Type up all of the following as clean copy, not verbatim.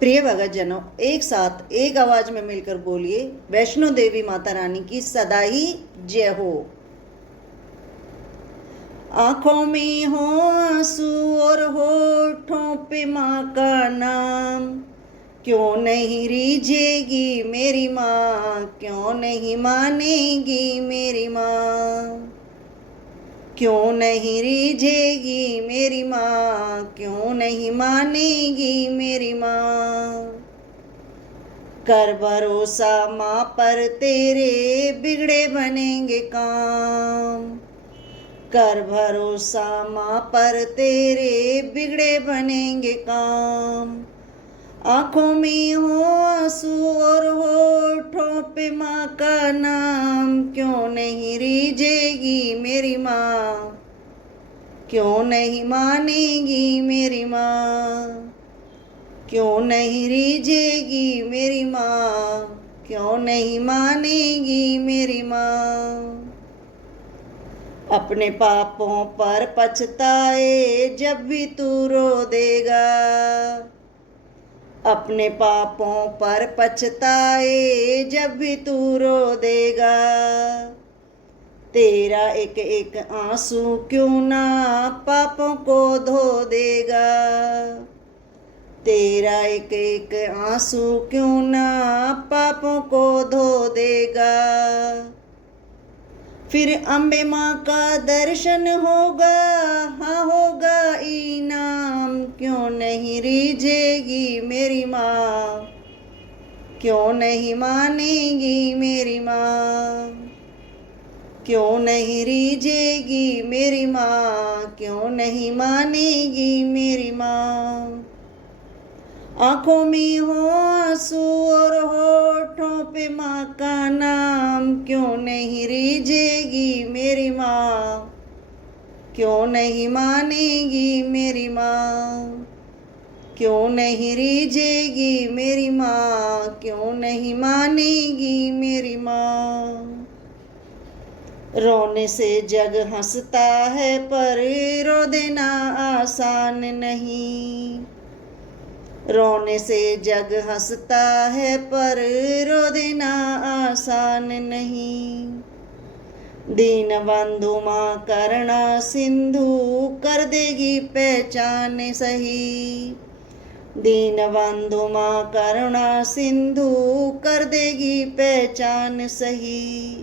प्रिय भगतजनों, एक साथ एक आवाज में मिलकर बोलिए, वैष्णो देवी माता रानी की सदा ही जय हो। आंखों में हो आंसू और होठों पे माँ का नाम, क्यों नहीं रीझेगी मेरी माँ, क्यों नहीं मानेगी मेरी माँ, क्यों नहीं रीझेगी मेरी माँ, क्यों नहीं मानेगी मेरी माँ। कर भरोसा माँ पर तेरे बिगड़े बनेंगे काम, कर भरोसा माँ पर तेरे बिगड़े बनेंगे काम। आंखों में हो आंसू और होठों पे माँ का नाम, क्यों नहीं रीझेगी मेरी माँ, क्यों नहीं मानेगी मेरी माँ, क्यों नहीं रीझेगी मेरी माँ, क्यों नहीं मानेगी मेरी माँ। अपने पापों पर पछताए जब भी तू रो देगा, अपने पापों पर पछताए जब भी तू रो देगा, तेरा एक एक आंसू क्यों ना पापों को धो देगा, तेरा एक एक आंसू क्यों ना पापों को धो देगा। फिर अम्बे माँ का दर्शन होगा, हाँ होगा इनाम, क्यों नहीं रीझेगी मेरी माँ, क्यों नहीं मानेगी मेरी माँ, क्यों नहीं रीझेगी मेरी माँ, क्यों नहीं मानेगी मेरी माँ। आंखों में हो आंसू और होठों पे माँ का नाम, क्यों नहीं रीझेगी मेरी माँ, क्यों नहीं मानेगी मेरी माँ, क्यों नहीं रीझेगी मेरी माँ, क्यों नहीं मानेगी मेरी माँ। रोने से जग हंसता है पर रो देना आसान नहीं, रोने से जग हंसता है पर रो देना आसान नहीं। दीन बंधु माँ करुणा सिंधु कर देगी पहचान सही, दीन बंधु माँ करुणा सिंधु कर देगी पहचान सही।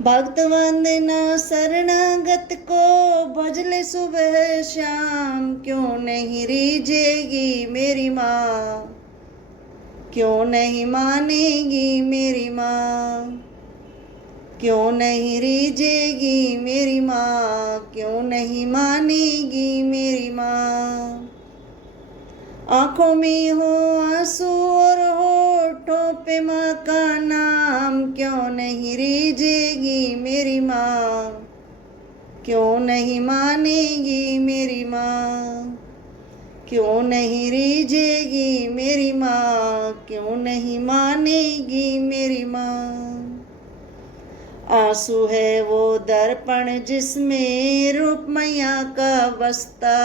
भक्त वंदना शरणागत को भजले सुबह शाम, क्यों नहीं रीझेगी मेरी माँ, क्यों नहीं मानेगी मेरी माँ, क्यों नहीं रीझेगी मेरी माँ, क्यों नहीं मानेगी मेरी माँ। आंखों में हो आंसू और होठों पे माँ का नाम, क्यों नहीं रीझेगी मेरी माँ, क्यों नहीं मानेगी मेरी माँ, क्यों नहीं रीझेगी मेरी माँ, क्यों नहीं मानेगी मेरी माँ। आंसू है वो दर्पण जिसमें रूप मैया का बसता,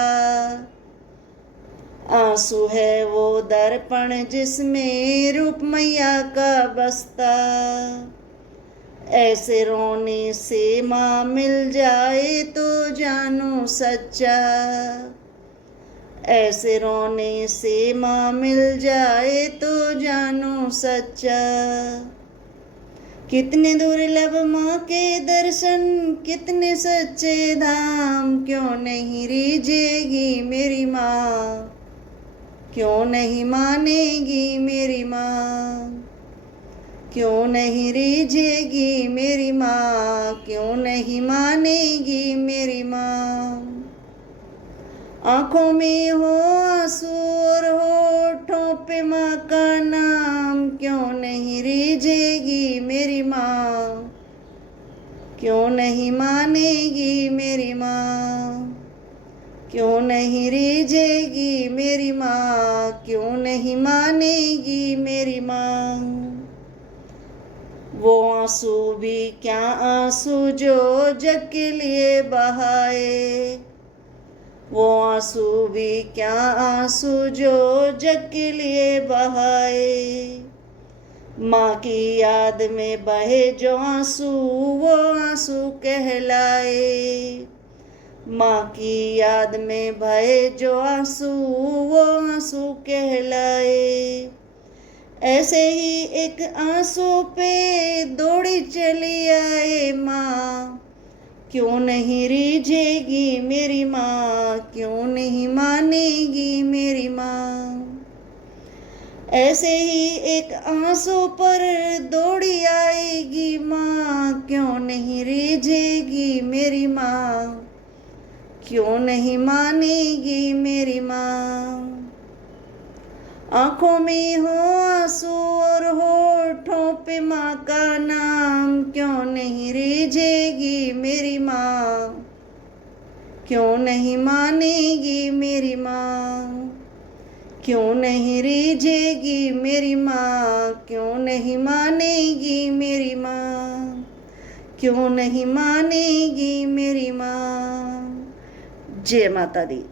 आंसू है वो दर्पण जिसमें रूप मैया का बसता। ऐसे रोने से माँ मिल जाए तो जानू सच्चा, ऐसे रोने से माँ मिल जाए तो जानू सच्चा। कितने दुर्लभ माँ के दर्शन, कितने सच्चे धाम, क्यों नहीं रीझेगी मेरी माँ, क्यों नहीं मानेगी मेरी माँ, क्यों नहीं रीझेगी मेरी माँ, क्यों नहीं मानेगी मेरी माँ। आंखों में हो आंसू और होठों पे माँ का नाम, क्यों नहीं रीझेगी मेरी माँ, क्यों नहीं मानेगी मेरी माँ, क्यों नहीं रीझेगी मेरी माँ, क्यों नहीं मानेगी मेरी माँ। वो आंसू भी क्या आंसू जो जग के लिए बहाए, वो आंसू भी क्या आंसू जो जग के लिए बहाए। माँ की याद में बहे जो आंसू वो आंसू कहलाए। माँ की याद में बहे जो आंसू वो आंसू कहलाए। ऐसे ही एक आंसू पे दौड़ी चली आए माँ, क्यों नहीं रीझेगी मेरी माँ, क्यों नहीं मानेगी मेरी माँ। ऐसे ही एक आंसू पर दौड़ी आएगी माँ, क्यों नहीं रीझेगी मेरी माँ, क्यों नहीं मानेगी मेरी माँ। आंखों में हो आंसू और होठों पे माँ का नाम, क्यों नहीं रीझेगी मेरी माँ, क्यों नहीं मानेगी मेरी माँ, क्यों नहीं रीझेगी मेरी माँ, क्यों नहीं मानेगी मेरी माँ, क्यों नहीं मानेगी मेरी माँ। जय माता दी।